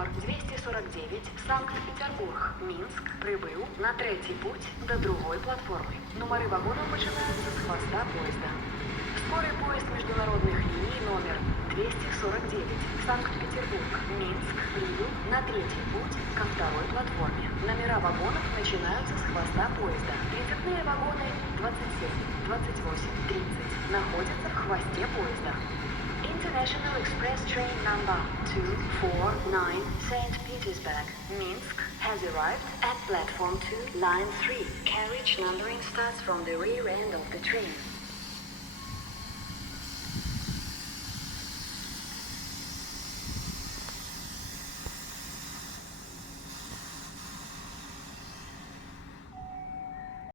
номер 249 Санкт-Петербург, Минск прибыл на третий путь до другой платформы. Номеры вагонов начинаются с хвоста поезда. Скорый поезд международных линий номер 249 Санкт-Петербург, Минск прибыл на третий путь ко второй платформе. Номера вагонов начинаются с хвоста поезда. Прицепные вагоны 27, 28, 30 находятся в хвосте поезда. International Express Train number 249 St. Petersburg, Minsk has arrived at platform 2, line 3. Carriage numbering starts from the rear end of the train.